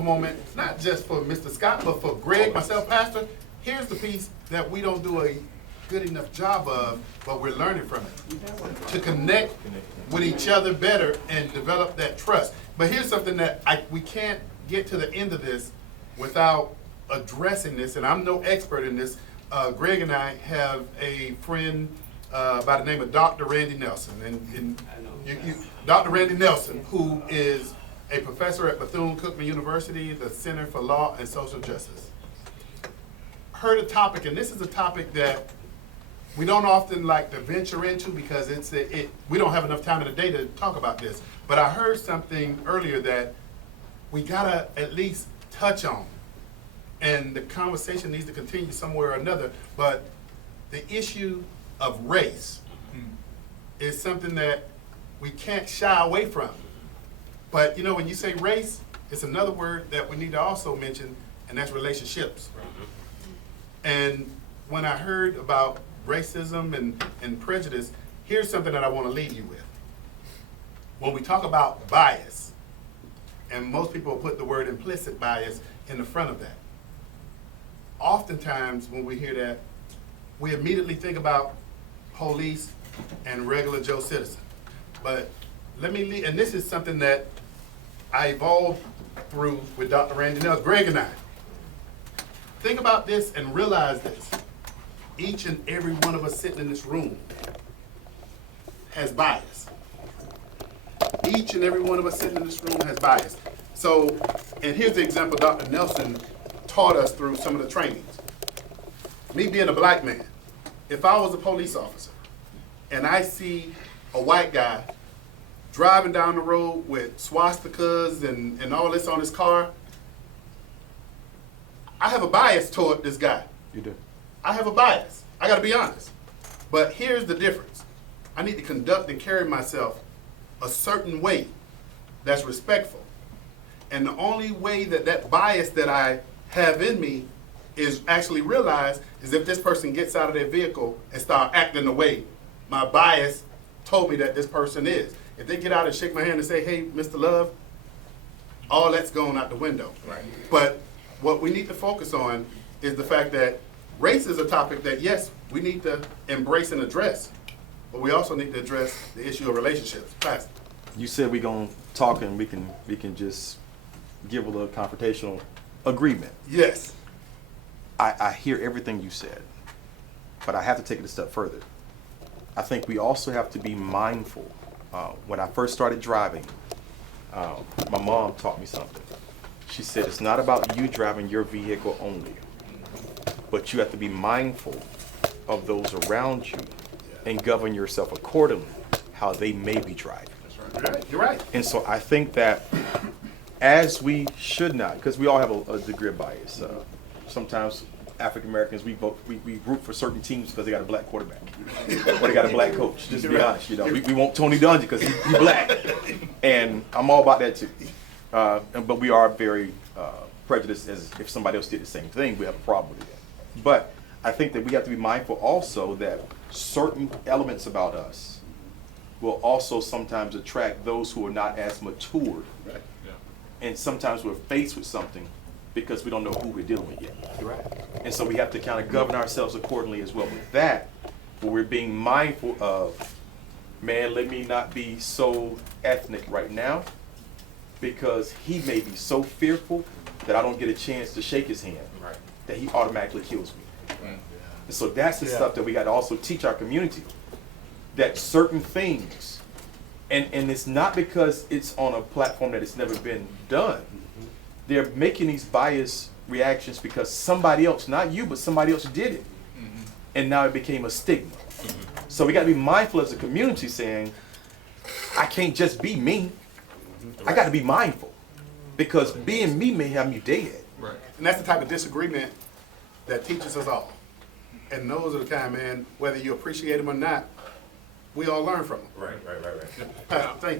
teachable moment, not just for Mr. Scott, but for Greg, myself, Pastor. Here's the piece that we don't do a good enough job of, but we're learning from it. To connect with each other better and develop that trust. But here's something that we can't get to the end of this without addressing this, and I'm no expert in this. Greg and I have a friend by the name of Dr. Randy Nelson. And Dr. Randy Nelson, who is a professor at Bethune-Cookman University, the Center for Law and Social Justice. Heard a topic, and this is a topic that we don't often like to venture into because we don't have enough time in the day to talk about this. But I heard something earlier that we gotta at least touch on. And the conversation needs to continue somewhere or another, but the issue of race is something that we can't shy away from. But you know, when you say race, it's another word that we need to also mention, and that's relationships. And when I heard about racism and prejudice, here's something that I want to leave you with. When we talk about bias, and most people put the word implicit bias in the front of that, oftentimes when we hear that, we immediately think about police and regular Joe citizen. But let me leave, and this is something that I evolved through with Dr. Randy Nelson, Greg and I. Think about this and realize this. Each and every one of us sitting in this room has bias. Each and every one of us sitting in this room has bias. So, and here's the example Dr. Nelson taught us through some of the trainings. Me being a black man, if I was a police officer and I see a white guy driving down the road with swastikas and all this on his car, I have a bias toward this guy. You do. I have a bias. I gotta be honest. But here's the difference. I need to conduct and carry myself a certain way that's respectful. And the only way that that bias that I have in me is actually realized is if this person gets out of their vehicle and start acting the way my bias told me that this person is. If they get out and shake my hand and say, hey, Mr. Love, all that's going out the window. Right. But what we need to focus on is the fact that race is a topic that, yes, we need to embrace and address, but we also need to address the issue of relationships. Pastor. You said we're gonna talk and we can just give a little confrontational agreement. Yes. I hear everything you said, but I have to take it a step further. I think we also have to be mindful. When I first started driving, my mom taught me something. She said, it's not about you driving your vehicle only, but you have to be mindful of those around you and govern yourself accordingly, how they may be driving. You're right. You're right. And so I think that as we should not, because we all have a degree of bias. Sometimes African Americans, we root for certain teams because they got a black quarterback or they got a black coach. Just to be honest, you know, we want Tony Dungy because he's black, and I'm all about that too. But we are very prejudiced. As if somebody else did the same thing, we have a problem with it. But I think that we have to be mindful also that certain elements about us will also sometimes attract those who are not as matured. Right. And sometimes we're faced with something because we don't know who we're dealing with yet. You're right. And so we have to kind of govern ourselves accordingly as well with that, but we're being mindful of, man, let me not be so ethnic right now because he may be so fearful that I don't get a chance to shake his hand, Right. that he automatically kills me. Right. And so that's the stuff that we got to also teach our community, that certain things, and it's not because it's on a platform that it's never been done. They're making these bias reactions because somebody else, not you, but somebody else did it. And now it became a stigma. So we got to be mindful as a community saying, I can't just be me. I got to be mindful because being me may have me dead. Right. And that's the type of disagreement that teaches us all. And those are the kind, man, whether you appreciate them or not, we all learn from them. Right. Pastor, thank you.